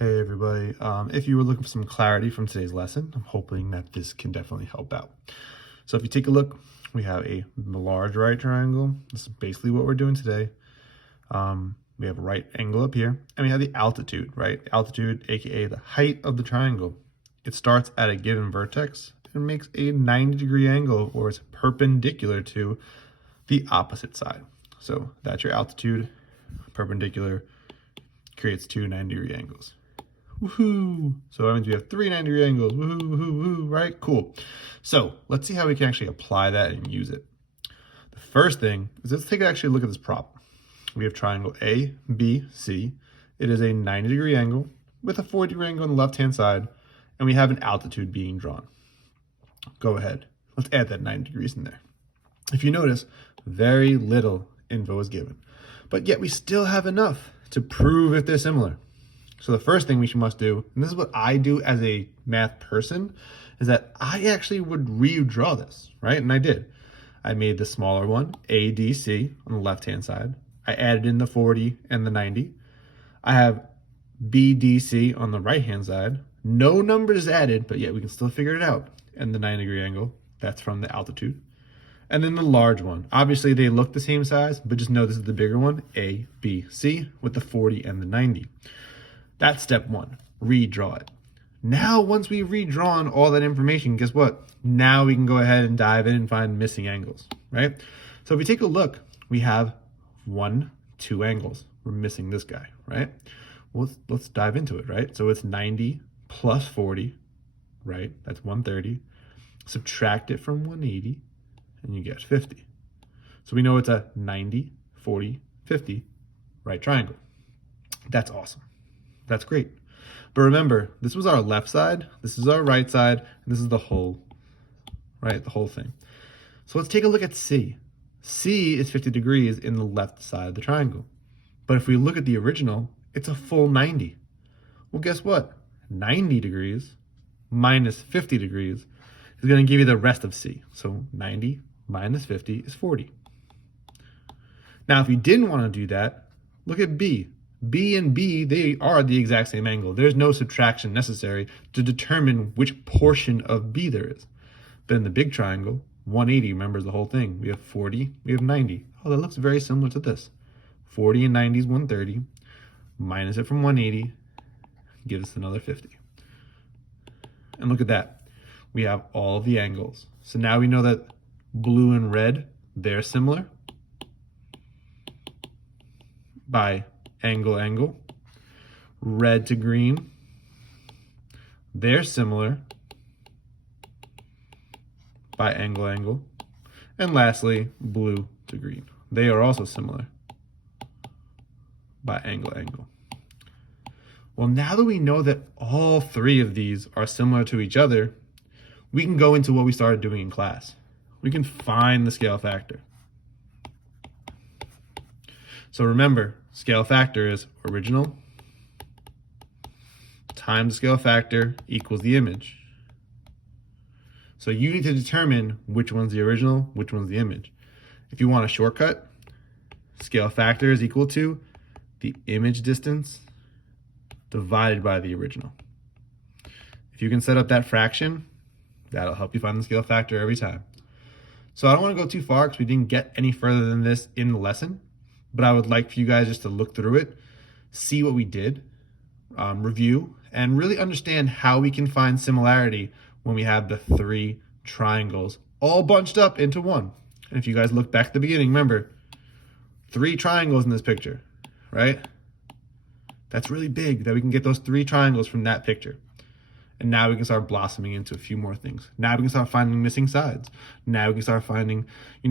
Hey everybody, if you were looking for some clarity from today's lesson, I'm hoping that this can definitely help out. So if you take a look, we have a large right triangle. This is basically what we're doing today. We have a right angle up here, and we have the altitude, right? Altitude, aka the height of the triangle. It starts at a given vertex and makes a 90-degree angle, or it's perpendicular to the opposite side. So that's your altitude, perpendicular, creates two 90-degree angles. Woohoo! So that means we have three 90-degree angles. Woohoo, woohoo, woohoo, right? Cool. So let's see how we can actually apply that and use it. The first thing is let's take a look at this problem. We have triangle A, B, C. It is a 90-degree angle with a 40-degree angle on the left-hand side, and we have an altitude being drawn. Go ahead. Let's add that 90 degrees in there. If you notice, very little info is given, but yet we still have enough to prove if they're similar. So the first thing we must do, and this is what I do as a math person, is that I actually would redraw this, right? And I did. I made the smaller one, ADC, on the left-hand side. I added in the 40 and the 90. I have BDC on the right-hand side. No numbers added, but yet we can still figure it out. And the 90-degree angle, that's from the altitude. And then the large one. Obviously, they look the same size, but just know this is the bigger one, ABC, with the 40 and the 90. That's step one, redraw it. Now, once we've redrawn all that information, guess what? Now we can go ahead and dive in and find missing angles, right? So if we take a look, we have two angles. We're missing this guy, right? Well, let's dive into it, right? So it's 90 plus 40, right? That's 130. Subtract it from 180, and you get 50. So we know it's a 90, 40, 50 right triangle. That's awesome. That's great. But remember, this was our left side, this is our right side, and this is the whole, right, the whole thing. So let's take a look at C. C is 50 degrees in the left side of the triangle. But if we look at the original, it's a full 90. Well, guess what? 90 degrees minus 50 degrees is going to give you the rest of C. So 90 minus 50 is 40. Now, if you didn't want to do that, look at B. B and B, they are the exact same angle. There's no subtraction necessary to determine which portion of B there is. But in the big triangle, 180 remembers the whole thing. We have 40, we have 90. Oh, that looks very similar to this. 40 and 90 is 130. Minus it from 180 gives us another 50. And look at that. We have all the angles. So now we know that blue and red, they're similar by angle. Red to green, they're similar by angle. And lastly, blue to green. They are also similar by angle. Well, now that we know that all three of these are similar to each other, we can go into what we started doing in class. We can find the scale factor. So remember, scale factor is original times scale factor equals the image. So you need to determine which one's the original, which one's the image. If you want a shortcut, scale factor is equal to the image distance divided by the original. If you can set up that fraction, that'll help you find the scale factor every time. So I don't want to go too far because we didn't get any further than this in the lesson. But I would like for you guys just to look through it, see what we did, review, and really understand how we can find similarity when we have the three triangles all bunched up into one. And if you guys look back at the beginning, remember, 3 triangles in this picture, right? That's really big that we can get those 3 triangles from that picture. And now we can start blossoming into a few more things. Now we can start finding missing sides. Now we can start finding,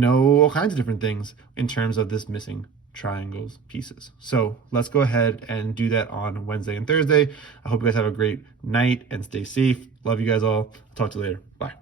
all kinds of different things in terms of this missing triangles pieces. So let's go ahead and do that on Wednesday and Thursday. I hope you guys have a great night and stay safe. Love you guys all. Talk to you later. Bye.